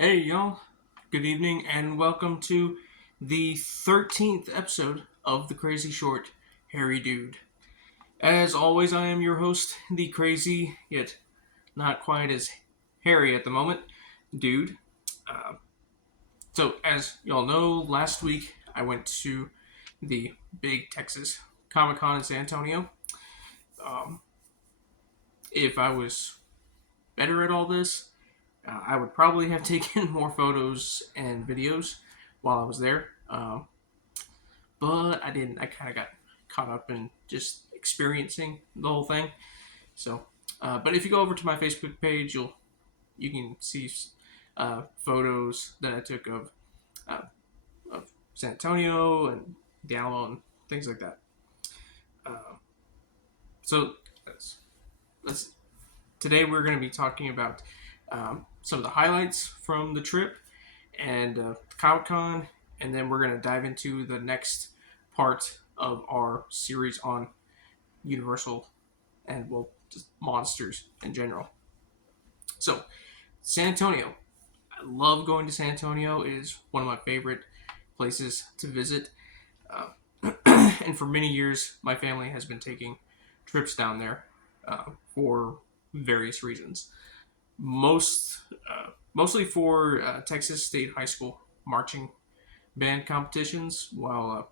Hey, y'all. Good evening, and welcome to the 13th episode of the Crazy Short Harry Dude. As always, I am your host, the crazy, yet not quite as hairy at the moment, Dude. Uh, as y'all know, last week I went to the big Texas Comic Con in San Antonio. Um, if I was better at all this, I would probably have taken more photos and videos while I was there. But I didn't. I kind of got caught up in just experiencing the whole thing. So, but if you go over to my Facebook page, you can see photos that I took uh, of San Antonio and the Alamo and things like that. Uh, so, let's, let's today we're going to be talking about some of the highlights from the trip and Comic Con, and then we're going to dive into the next part of our series on Universal and, well, just monsters in general. So, San Antonio. I love going to San Antonio. It is one of my favorite places to visit. And for many years, my family has been taking trips down there for various reasons. Mostly for Texas State High School marching band competitions, while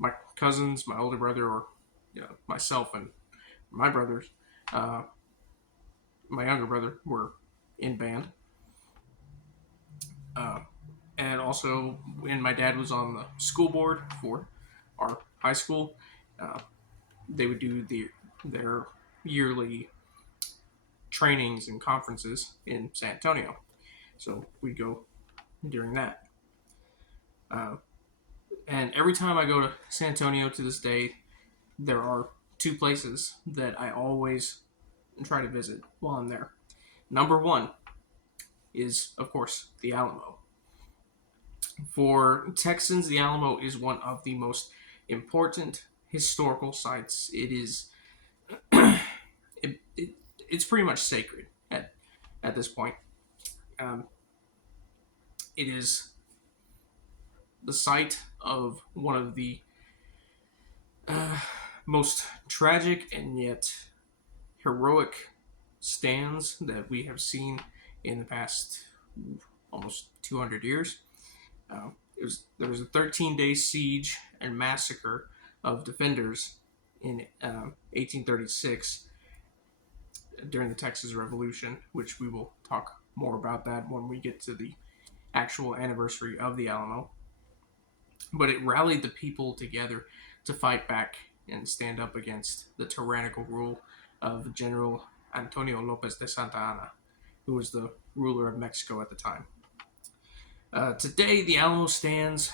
my cousins, my older brother, or myself and my brothers, uh, my younger brother, were in band. Uh, and also, when my dad was on the school board for our high school, uh, they would do their yearly trainings and conferences in San Antonio. So we'd go during that. Uh, and every time I go to San Antonio to this day, there are two places that I always try to visit while I'm there. Number one is, of course, the Alamo. For Texans, the Alamo is one of the most important historical sites. It is it's pretty much sacred at this point. Um, it is the site of one of the uh, most tragic and yet heroic stands that we have seen in the past almost 200 years. There was a 13-day siege and massacre of defenders in 1836 during the Texas Revolution, which we will talk more about that when we get to the actual anniversary of the Alamo. But it rallied the people together to fight back and stand up against the tyrannical rule of General Antonio Lopez de Santa Anna, who was the ruler of Mexico at the time. Today, the Alamo stands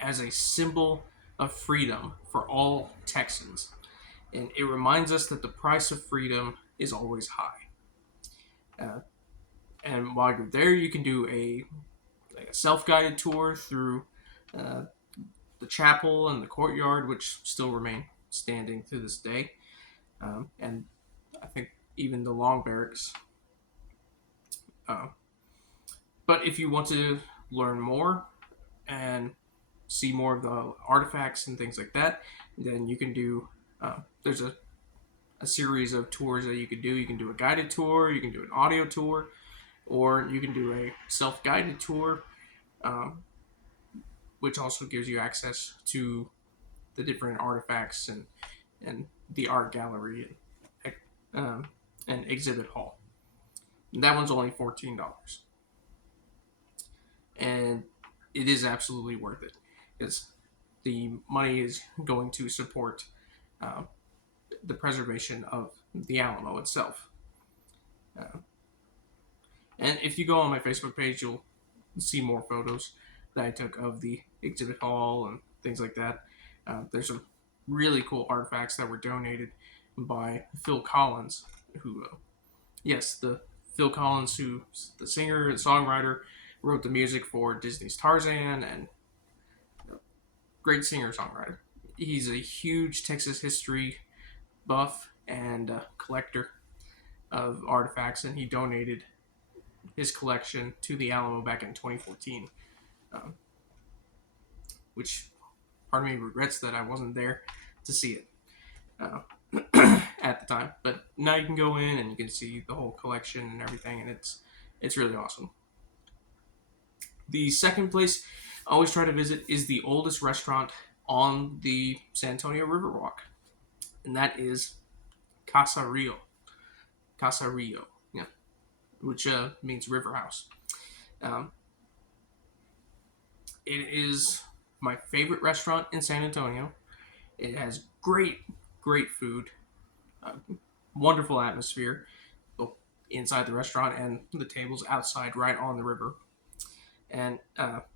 as a symbol of freedom for all Texans, and it reminds us that the price of freedom is always high. Uh, and while you're there, you can do a self-guided tour through uh, the chapel and the courtyard, which still remain standing to this day, and I think even the long barracks. Uh, but if you want to learn more and see more of the artifacts and things like that, then you can do. There's a series of tours that you can do. You can do a guided tour, you can do an audio tour, or you can do a self-guided tour, um, which also gives you access to the different artifacts and the art gallery and exhibit hall. And that one's only $14, and it is absolutely worth it because the money is going to support uh, the preservation of the Alamo itself. Uh, and if you go on my Facebook page, you'll see more photos that I took of the exhibit hall and things like that. There's some really cool artifacts that were donated by Phil Collins, who, yes, the Phil Collins, who's the singer and songwriter, wrote the music for Disney's Tarzan, and great singer songwriter. He's a huge Texas history buff and collector of artifacts, and he donated his collection to the Alamo back in 2014, um, which part of me regrets that I wasn't there to see it at the time. But now you can go in and you can see the whole collection and everything, and it's really awesome. The second place I always try to visit is the oldest restaurant on the San Antonio Riverwalk, and that is Casa Rio. Casa Rio, yeah, which means river house. Um, it is my favorite restaurant in San Antonio. It has great food, uh, wonderful atmosphere, both inside the restaurant and the tables outside, right on the river. And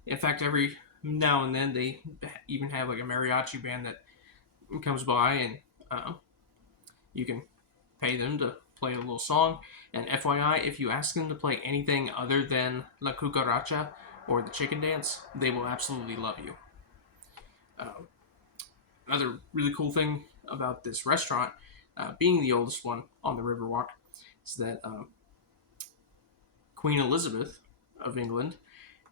in fact, every now and then they even have like a mariachi band that comes by, and uh, you can pay them to play a little song. And FYI, if you ask them to play anything other than La Cucaracha or the chicken dance, they will absolutely love you. Um, Another really cool thing about this restaurant, being the oldest one on the Riverwalk, is that Queen Elizabeth of England,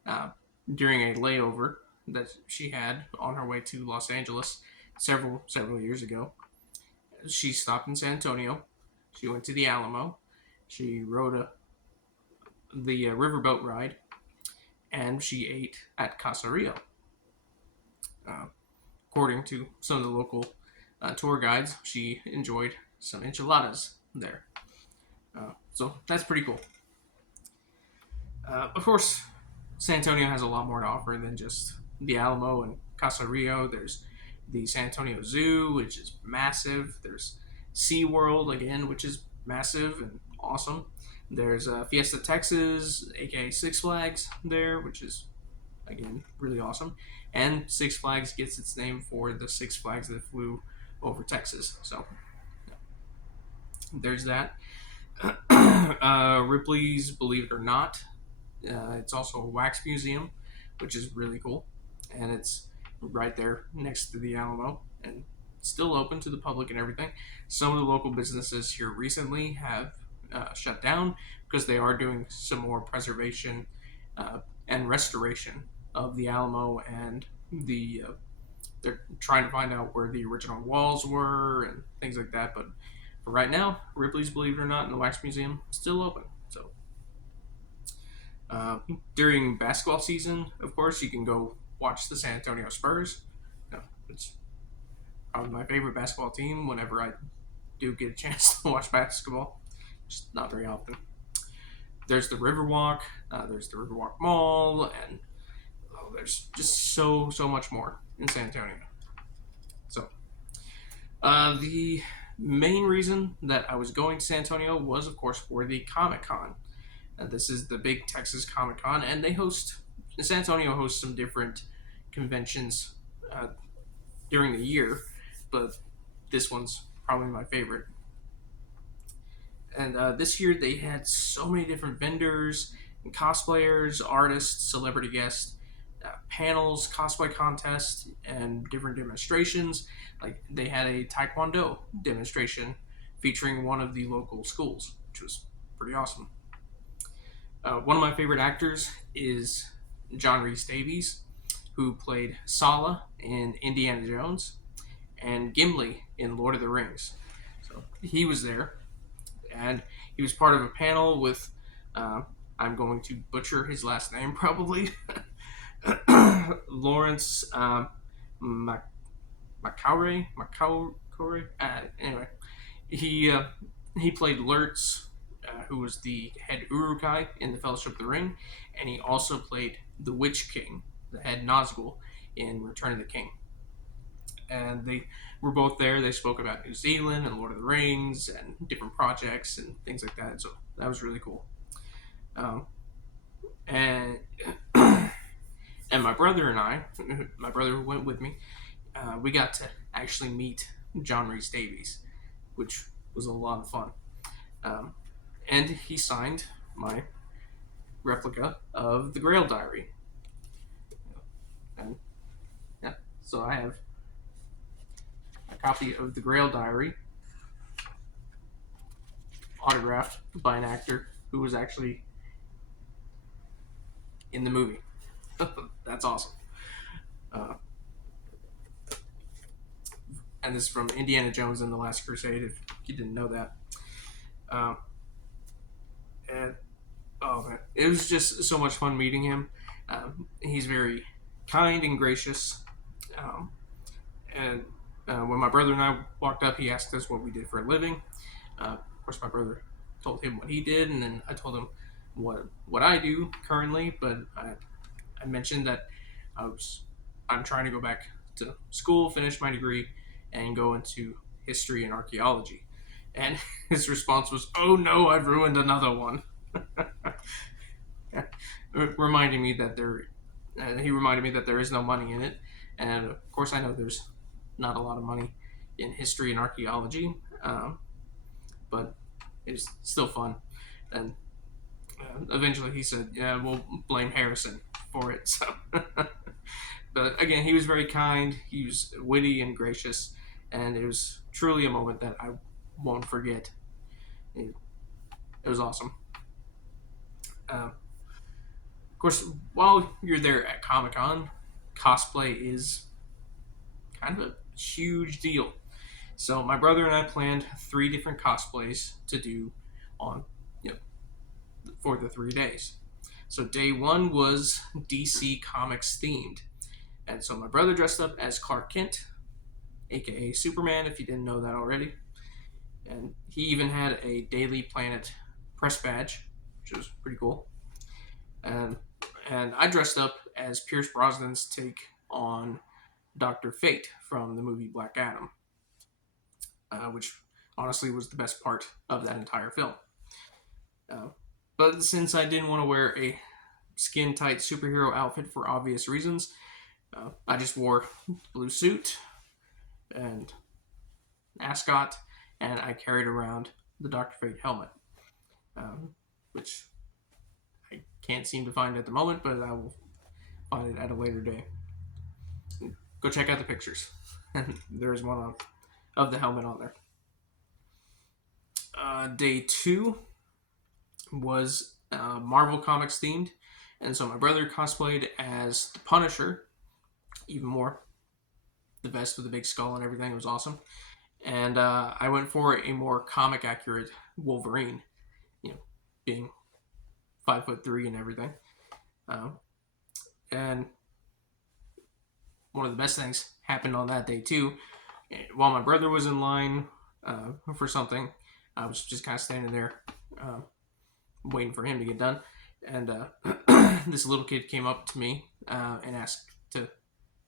uh, during a layover that she had on her way to Los Angeles several years ago, she stopped in San Antonio. She went to the Alamo. She rode the riverboat ride, and she ate at Casa Rio. Uh, According to some of the local tour guides, she enjoyed some enchiladas there. So that's pretty cool. Of course, San Antonio has a lot more to offer than just the Alamo and Casa Rio. There's the San Antonio Zoo, which is massive. There's SeaWorld, again, which is massive and awesome. There's Fiesta Texas, aka Six Flags, there, which is, again, really awesome. And Six Flags gets its name for the Six Flags that flew over Texas. So there's that. Ripley's Believe It or Not. It's also a wax museum, which is really cool. And it's right there next to the Alamo and still open to the public and everything. Some of the local businesses here recently have shut down because they are doing some more preservation and restoration of the Alamo, and they're trying to find out where the original walls were and things like that. But for right now, Ripley's Believe It or Not and the Wax Museum still open. So during basketball season, of course, you can go watch the San Antonio Spurs. It's probably my favorite basketball team whenever I do get a chance to watch basketball. Just not very often. There's the Riverwalk. There's the Riverwalk Mall, and there's just so much more in San Antonio. So the main reason that I was going to San Antonio was, of course, for the Comic Con. This is the big Texas Comic Con, and San Antonio hosts some different conventions during the year, but this one's probably my favorite. And this year they had so many different vendors, and cosplayers, artists, celebrity guests, panels, cosplay contests, and different demonstrations. Like they had a Taekwondo demonstration featuring one of the local schools, which was pretty awesome. One of my favorite actors is John Rhys Davies, who played Sala in Indiana Jones and Gimli in Lord of the Rings. So he was there, and he was part of a panel with, I'm going to butcher his last name probably, Lawrence Macaure. Anyway, he played Lurtz, who was the head Uruk-hai in the Fellowship of the Ring, and he also played the Witch King, the head Nazgul, in Return of the King. And they were both there. They spoke about New Zealand and Lord of the Rings and different projects and things like that. So that was really cool. And and my brother and I, my brother went with me. We got to actually meet John Rhys Davies, which was a lot of fun. And he signed my replica of the Grail Diary. And yeah, so I have a copy of the Grail Diary, autographed by an actor who was actually in the movie. That's awesome. Uh, and this is from Indiana Jones and the Last Crusade, if you didn't know that. Um, and oh man, it was just so much fun meeting him. He's very kind and gracious. Um, and when my brother and I walked up, he asked us what we did for a living. Of course, my brother told him what he did, and then I told him what I do currently. But I mentioned that I'm trying to go back to school, finish my degree, and go into history and archaeology. And his response was, "Oh no, I've ruined another one." reminding me that he reminded me that there is no money in it, and of course I know there's not a lot of money in history and archaeology, but it's still fun. And eventually he said, "Yeah, we'll blame Harrison for it." So, but again, he was very kind. He was witty and gracious, and it was truly a moment that I won't forget. It was awesome. Of course, while you're there at Comic Con, cosplay is kind of a huge deal. So my brother and I planned 3 different cosplays to do on, you know, for the 3 days. So day 1 was DC Comics themed, and so my brother dressed up as Clark Kent, aka Superman, if you didn't know that already, and he even had a Daily Planet press badge, which was pretty cool. And I dressed up as Pierce Brosnan's take on Dr. Fate from the movie Black Adam, which honestly was the best part of that entire film. Uh, but since I didn't want to wear a skin tight superhero outfit for obvious reasons, I just wore blue suit and ascot, and I carried around the Dr. Fate helmet, which I can't seem to find at the moment, but I will find it at a later day. Go check out the pictures. There's one of the helmet on there. Day 2 was Marvel Comics themed, and so my brother cosplayed as the Punisher, even more. The vest with the big skull and everything, it was awesome. And I went for a more comic accurate Wolverine, being 5'3" and everything. And one of the best things happened on that day too. While my brother was in line for something, I was just kind of standing there waiting for him to get done. And this little kid came up to me and asked to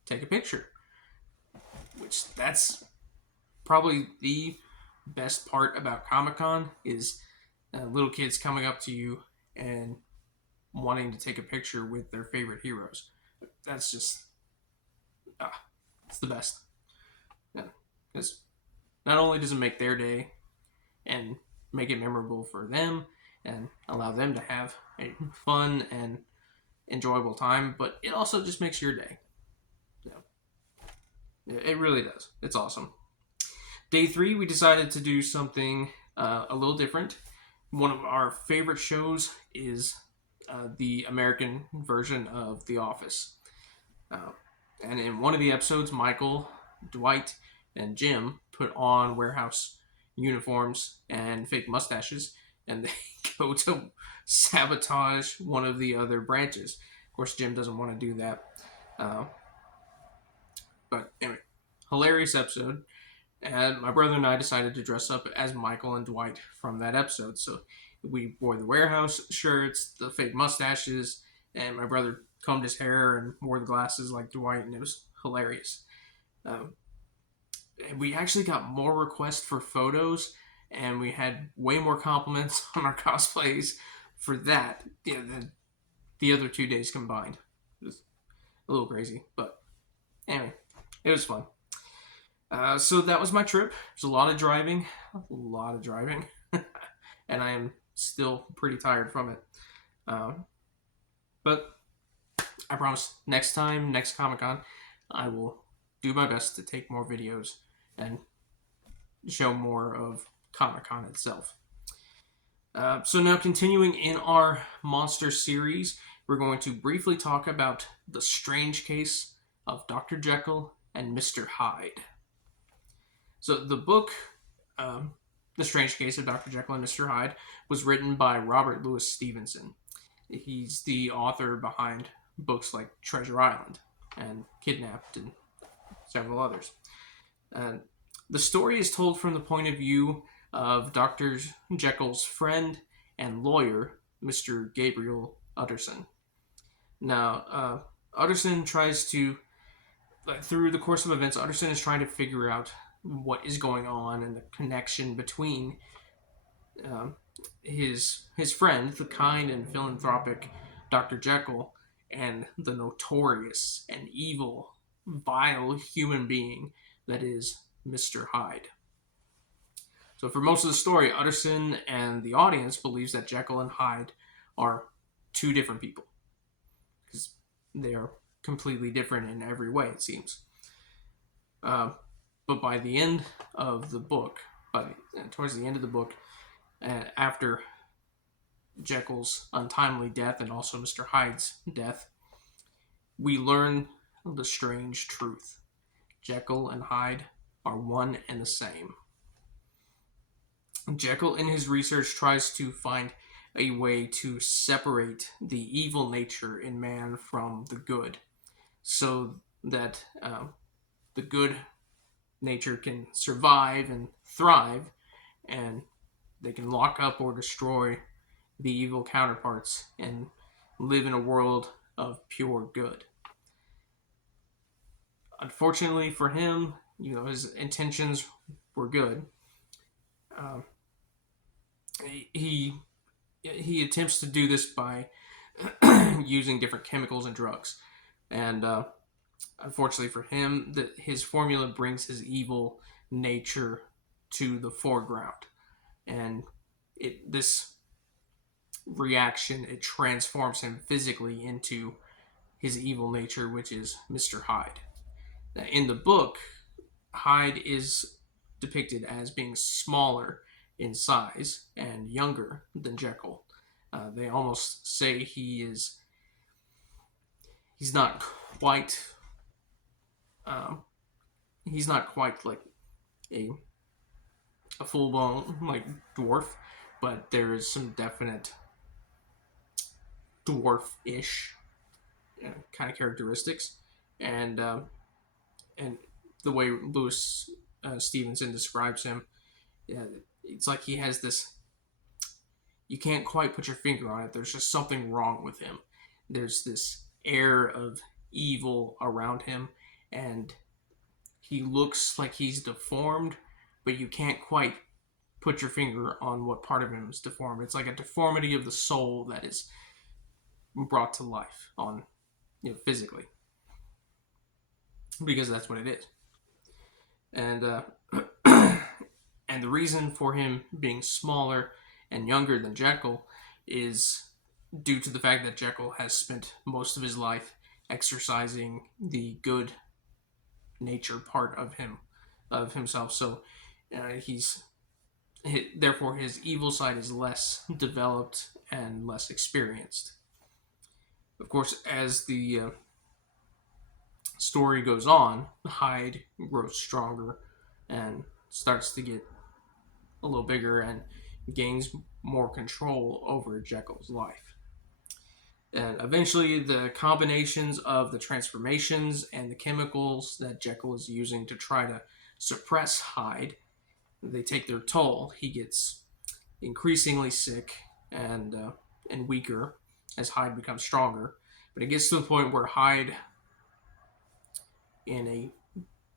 take a picture. Which that's probably the best part about Comic-Con is little kids coming up to you and wanting to take a picture with their favorite heroes. That's just it's the best. Yeah, because not only does it make their day and make it memorable for them and allow them to have a fun and enjoyable time, but it also just makes your day. It really does. It's awesome. Day 3, we decided to do something a little different. One of our favorite shows is the American version of The Office. And in one of the episodes, Michael, Dwight, and Jim put on warehouse uniforms and fake mustaches, and they go to sabotage one of the other branches. Of course, Jim doesn't want to do that. But anyway, hilarious episode. And my brother and I decided to dress up as Michael and Dwight from that episode. So we wore the warehouse shirts, the fake mustaches, and my brother combed his hair and wore the glasses like Dwight, and it was hilarious. And we actually got more requests for photos, and we had way more compliments on our cosplays for that than the other 2 days combined. It was a little crazy, but anyway, it was fun. So that was my trip. It was a lot of driving, and I am still pretty tired from it. But I promise next Comic-Con, I will do my best to take more videos and show more of Comic-Con itself. So now continuing in our monster series, we're going to briefly talk about the strange case of Dr. Jekyll and Mr. Hyde. So the book, The Strange Case of Dr. Jekyll and Mr. Hyde, was written by Robert Louis Stevenson. He's the author behind books like Treasure Island and Kidnapped and several others. The story is told from the point of view of Dr. Jekyll's friend and lawyer, Mr. Gabriel Utterson. Now, Utterson tries to, through the course of events, Utterson is trying to figure out what is going on and the connection between his friend, the kind and philanthropic Dr. Jekyll, and the notorious and evil, vile human being that is Mr. Hyde. So for most of the story, Utterson and the audience believes that Jekyll and Hyde are two different people, because they are completely different in every way, it seems. But by the end of the book, towards the end of the book, after Jekyll's untimely death and also Mr. Hyde's death, we learn the strange truth. Jekyll and Hyde are one and the same. Jekyll, in his research, tries to find a way to separate the evil nature in man from the good, so that the good nature can survive and thrive, and they can lock up or destroy the evil counterparts and live in a world of pure good. Unfortunately for him, his intentions were good. He attempts to do this by using different chemicals and drugs, and unfortunately for him, his formula brings his evil nature to the foreground, and this reaction, it transforms him physically into his evil nature, which is Mr. Hyde. Now, in the book, Hyde is depicted as being smaller in size and younger than Jekyll. They almost say he's not quite like a full-blown like dwarf, but there is some definite dwarf-ish kind of characteristics, and the way Louis Stevenson describes him, it's like he has this, you can't quite put your finger on it, there's just something wrong with him. There's this air of evil around him, and he looks like he's deformed, but you can't quite put your finger on what part of him is deformed. It's like a deformity of the soul that is brought to life on, physically, because that's what it is. And and the reason for him being smaller and younger than Jekyll is due to the fact that Jekyll has spent most of his life exercising the good nature part of himself. So therefore his evil side is less developed and less experienced. Of course, as the story goes on, Hyde grows stronger and starts to get a little bigger and gains more control over Jekyll's life. And eventually, the combinations of the transformations and the chemicals that Jekyll is using to try to suppress Hyde, they take their toll. He gets increasingly sick and weaker as Hyde becomes stronger. But it gets to the point where Hyde, in a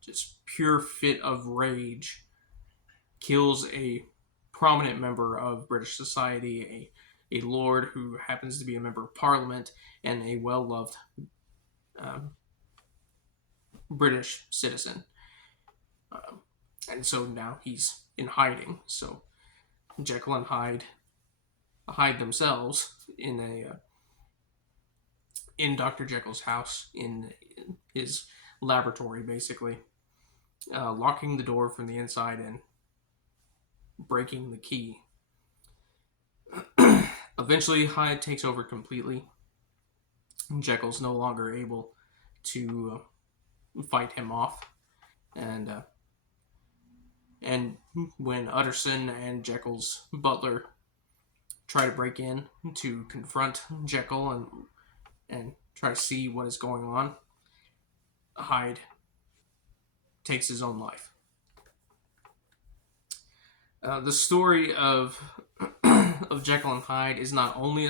just pure fit of rage, kills a prominent member of British society, a lord who happens to be a member of Parliament, and a well-loved British citizen. And so now he's in hiding. So Jekyll and Hyde hide themselves in Dr. Jekyll's house, in his laboratory, basically, locking the door from the inside and breaking the key. Eventually, Hyde takes over completely, Jekyll's no longer able to fight him off, and and when Utterson and Jekyll's butler try to break in to confront Jekyll and try to see what is going on, Hyde takes his own life. The story of of Jekyll and Hyde is not only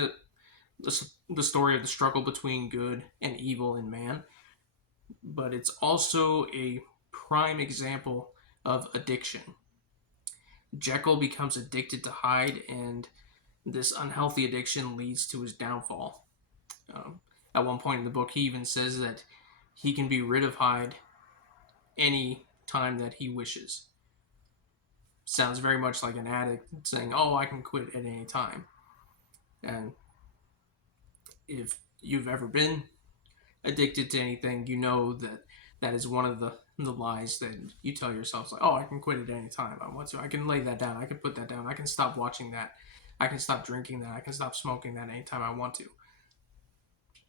the story of the struggle between good and evil in man, but it's also a prime example of addiction. Jekyll becomes addicted to Hyde, and this unhealthy addiction leads to his downfall. At one point in the book, he even says that he can be rid of Hyde any time that he wishes. Sounds very much like an addict saying, "Oh, I can quit at any time." And if you've ever been addicted to anything, you know that that is one of the lies that you tell yourself, like, "Oh, I can quit at any time I want to. I can lay that down. I can put that down. I can stop watching that. I can stop drinking that. I can stop smoking that anytime I want to."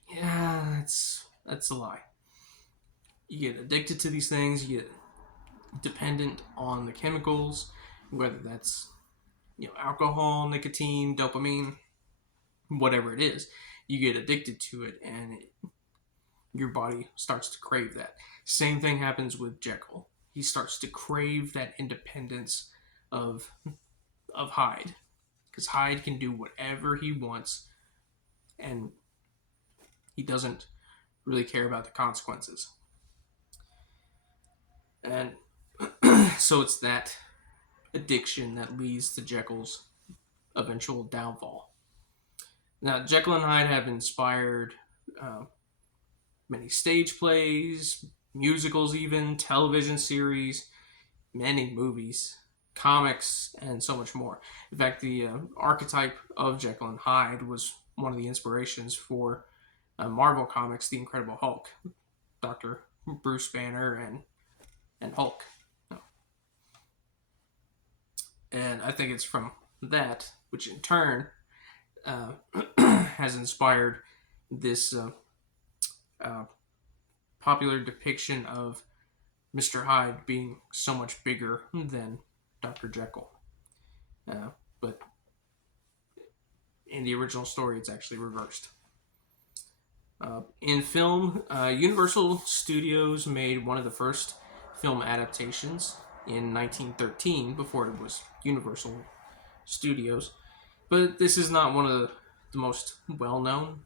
Yeah, that's a lie. You get addicted to these things. You get dependent on the chemicals, whether that's alcohol, nicotine, dopamine, whatever it is. You get addicted to it, and your body starts to crave that. Same thing happens with Jekyll. He starts to crave that independence of Hyde, because Hyde can do whatever he wants, and he doesn't really care about the consequences. And so it's that addiction that leads to Jekyll's eventual downfall. Now, Jekyll and Hyde have inspired many stage plays, musicals, even television series, many movies, comics, and so much more. In fact, the archetype of Jekyll and Hyde was one of the inspirations for Marvel Comics' The Incredible Hulk, Dr. Bruce Banner and Hulk. And I think it's from that, which in turn has inspired this popular depiction of Mr. Hyde being so much bigger than Dr. Jekyll. But in the original story, it's actually reversed. In film, Universal Studios made one of the first film adaptations in 1913, before it was Universal Studios. But this is not one of the most well-known.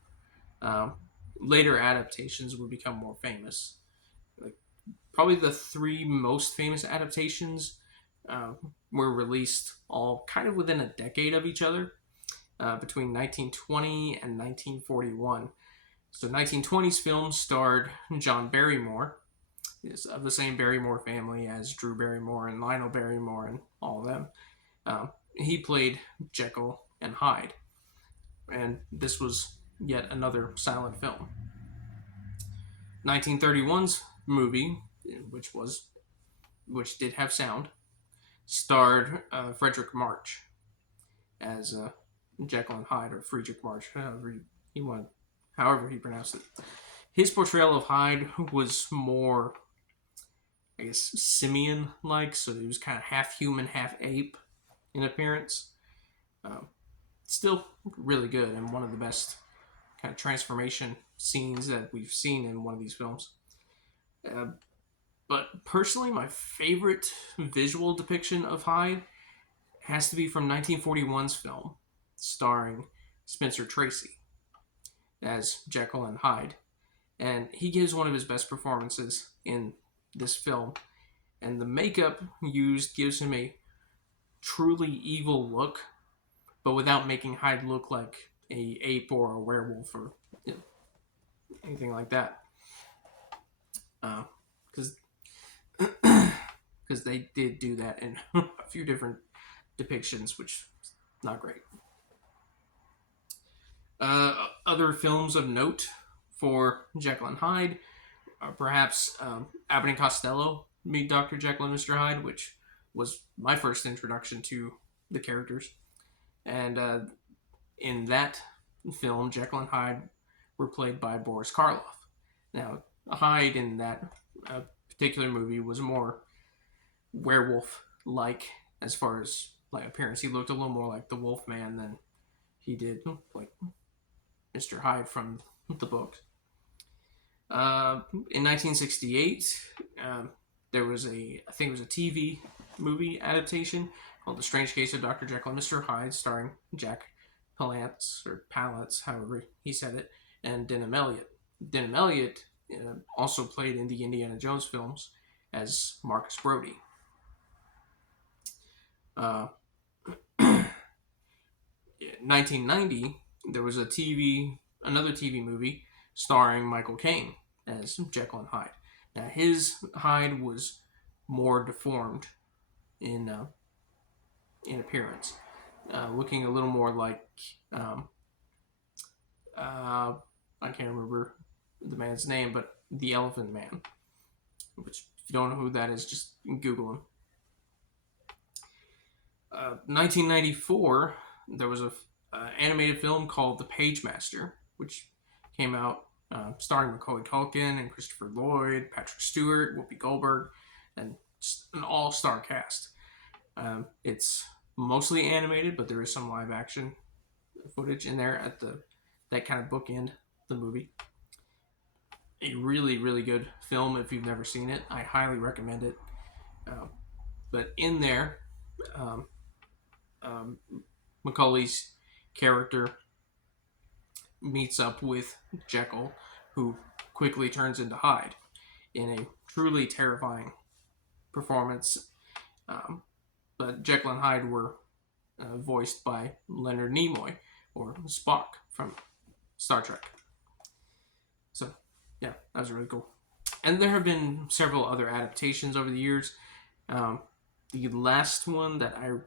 Later adaptations would become more famous. Like, probably the three most famous adaptations were released all kind of within a decade of each other, between 1920 and 1941. So 1920's film starred John Barrymore, is of the same Barrymore family as Drew Barrymore and Lionel Barrymore and all of them. He played Jekyll and Hyde, and this was yet another silent film. 1931's movie, which did have sound, starred Frederick March as Jekyll and Hyde, or Friedrich March, however he pronounced it. His portrayal of Hyde was more, I guess, simian-like, so he was kind of half human, half ape in appearance. Still really good, and one of the best kind of transformation scenes that we've seen in one of these films. But personally, my favorite visual depiction of Hyde has to be from 1941's film, starring Spencer Tracy as Jekyll and Hyde. And he gives one of his best performances in this film. And the makeup used gives him a truly evil look, but without making Hyde look like a ape or a werewolf or anything like that. Because they did do that in a few different depictions, which is not great. Other films of note for Jekyll and Hyde are perhaps Abbott and Costello Meet Dr. Jekyll and Mr. Hyde, which was my first introduction to the characters. And in that film, Jekyll and Hyde were played by Boris Karloff. Now, Hyde in that particular movie was more werewolf-like as far as like appearance. He looked a little more like the Wolfman than he did like Mr. Hyde from the book. In 1968, there was I think it was a TV movie adaptation called The Strange Case of Dr. Jekyll and Mr. Hyde, starring Jack Palance, or Palance, however he said it, and Denham Elliott. Denham Elliott also played in the Indiana Jones films as Marcus Brody. 1990, there was another TV movie starring Michael Caine as Jekyll and Hyde. Now, his Hyde was more deformed in appearance, looking a little more like I can't remember the man's name, but the Elephant Man. Which, if you don't know who that is, just Google him. 1994, there was a animated film called The Page Master, which came out starring Macaulay Culkin and Christopher Lloyd, Patrick Stewart, Whoopi Goldberg, and just an all-star cast. It's mostly animated, but there is some live action footage in there at that kind of bookend the movie. A really, really good film if you've never seen it. I highly recommend it. But in there, Macaulay's character meets up with Jekyll, who quickly turns into Hyde in a truly terrifying performance. But Jekyll and Hyde were voiced by Leonard Nimoy, or Spock from Star Trek. So, yeah, that was really cool. And there have been several other adaptations over the years. The last one that I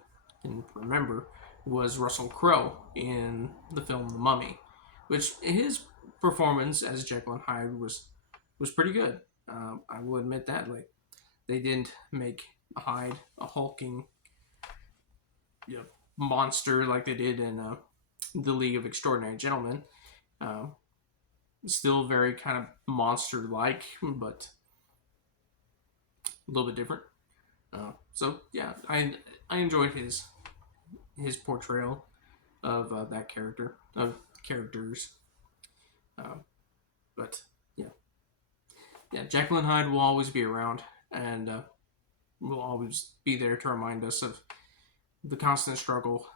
can remember was Russell Crowe in the film The Mummy, which his performance as Jekyll and Hyde was pretty good. I will admit that. Like, they didn't make Hyde a hulking monster like they did in The League of Extraordinary Gentlemen. Still very kind of monster-like, but a little bit different. So yeah, I enjoyed his portrayal of that character, of characters. But yeah, Jekyll and Hyde will always be around, and will always be there to remind us of the constant struggle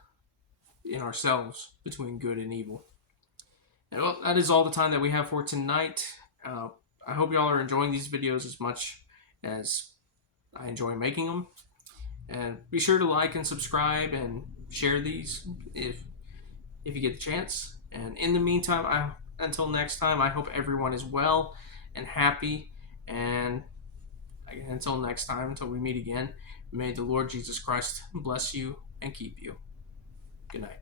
in ourselves between good and evil. And, well, that is all the time that we have for tonight. I hope y'all are enjoying these videos as much as I enjoy making them. And be sure to like and subscribe and share these if you get the chance. And in the meantime, until next time, I hope everyone is well and happy. And until next time, until we meet again, may the Lord Jesus Christ bless you and keep you. Good night.